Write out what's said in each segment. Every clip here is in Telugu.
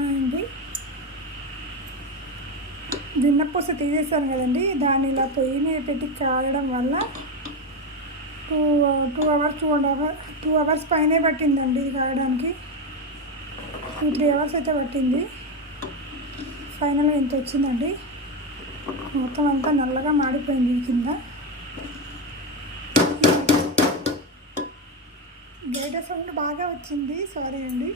అండి దిన్నపూస తీసేసాను కదండి దాన్ని ఇలా పొయ్యి మీద పెట్టి కాగడం వల్ల two two hours two and hour two hours పైనే పట్టిందండి ఇది కాగడానికి టూ త్రీ అవర్స్ అయితే పట్టింది. ఫైనల్గా ఇంత వచ్చిందండి. మొత్తం అంతా నల్లగా మాడిపోయింది ఈ కింద. బయట సౌండ్ బాగా వచ్చింది సారీ అండి.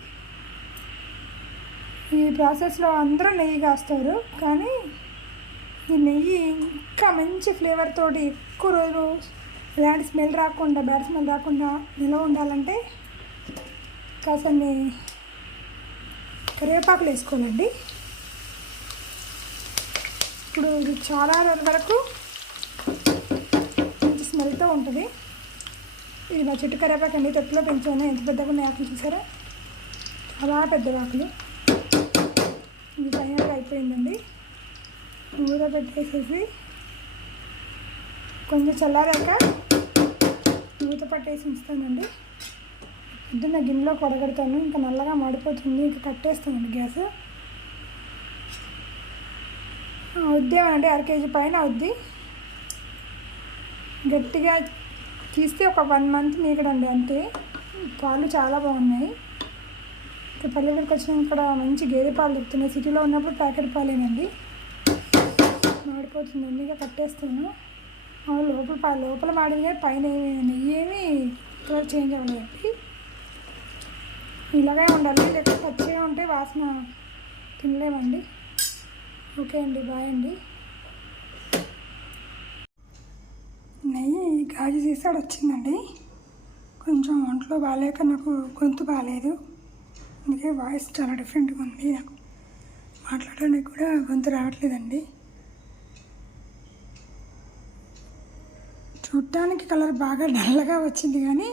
ఈ ప్రాసెస్లో అందరూ నెయ్యి కాస్తారు. కానీ ఈ నెయ్యి ఇంకా మంచి ఫ్లేవర్ తోటి ఎక్కువ రోజులు ఎలాంటి స్మెల్ రాకుండా బ్యాడ్ స్మెల్ రాకుండా నిల్వ ఉండాలంటే కాసన్ని కరివేపాకులు వేసుకోవాలండి. ఇప్పుడు ఇది చాలా రోజుల వరకు మంచి స్మెల్తో ఉంటుంది. ఇది మా చెట్టు కరివేపాకు అండి తొట్టులో పెంచాను. ఎంత పెద్దగా ఉన్నాయి ఆకులు చూసారా? చాలా పెద్ద ఆకులు. ఇది ఫైనల్గా అయిపోయిందండి. ఊర పెట్టేసేసి కొంచెం చల్లారాక మూత పట్టేసి ఉంచుతానండి. పొద్దున్న గిన్నెలో కొడగడతాను ఇంకా నల్లగా మాడిపోతుంది ఇంకా కట్టేస్తానండి గ్యాస్. ఉద్దేమండి అర కేజీ పైన అవుద్ది. గట్టిగా తీస్తే ఒక వన్ మంత్ మీగడండి అంతే. పాలు చాలా బాగున్నాయి. పల్లెటూరుకి వచ్చిన ఇక్కడ మంచి గేదె పాలు దొరుకుతున్నాయి. సిటీలో ఉన్నప్పుడు ప్యాకెట్ పాలేనండి. మాడిపోతుందండి ఇక కట్టేస్తాను. లోపల పా లోపల మాడినే పైన ఏమి నెయ్యి ఏమి కలర్ చేంజ్ అవ్వలేదండి. ఇలాగే ఉండాలి లేకపోతే పచ్చిగా ఉంటే వాసన తినలేమండి. ఓకే అండి బాయ్ అండి. నెయ్యి గాజు తీసాడు వచ్చిందండి. కొంచెం ఒంట్లో బాగాలేక నాకు గొంతు బాగాలేదు. అందుకే వాయిస్ చాలా డిఫరెంట్గా ఉంది. నాకు మాట్లాడడానికి కూడా గొంతు రావట్లేదండి. చూడ్డానికి కలర్ బాగా నల్లగా వచ్చింది కానీ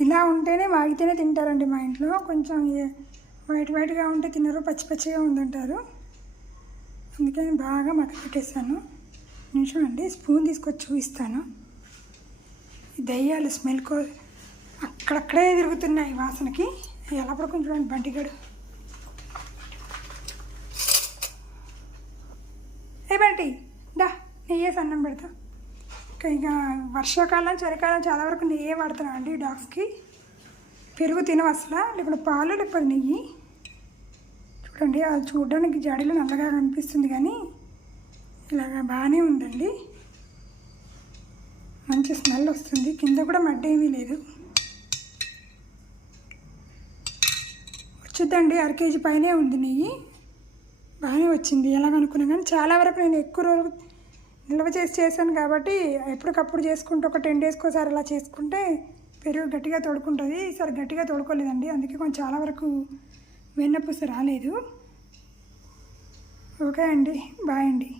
ఇలా ఉంటేనే వాగితేనే తింటారండి మా ఇంట్లో. కొంచెం వైట్ వైట్గా ఉంటే తినరు పచ్చి పచ్చిగా ఉందంటారు. అందుకని బాగా మక్క పెట్టేశాను. నిమిషం అండి స్పూన్ తీసుకొచ్చి చూపిస్తాను. దయ్యాలు స్మెల్ కో అక్కడక్కడే తిరుగుతున్నాయి వాసనకి. ఎలా పడుకుని చూడండి బంటిగాడు. ఏ బంటి దా నెయ్యేసి అన్నం పెడతా. ఇంకా ఇక వర్షాకాలం చలికాలం చాలా వరకు నెయ్యే వాడుతున్నాం అండి డాగ్స్కి? పెరుగు తినవు అసలు లేకపోతే పాలు లేకపోతే నెయ్యి? చూడండి అది చూడడానికి జాడీలో నల్లగా కనిపిస్తుంది కానీ ఇలాగ బాగానే ఉందండి. మంచి స్మెల్ వస్తుంది. కింద కూడా మడ్డ ఏమీ లేదు. చూద్దండి అర కేజీ పైనే ఉంది నెయ్యి. బాగానే వచ్చింది. ఎలాగనుకున్నా కానీ చాలా వరకు నేను ఎక్కువ రోజులు నిల్వ చేసి చేశాను కాబట్టి ఎప్పటికప్పుడు చేసుకుంటే ఒక టెన్ డేస్కి ఒకసారి అలా చేసుకుంటే పెరుగు గట్టిగా తోడుకుంటుంది. ఈసారి గట్టిగా తోడుకోలేదండి. అందుకే కొంచెం చాలా వరకు వెన్నపూస రాలేదు. ఓకే అండి. బాయ్ అండి.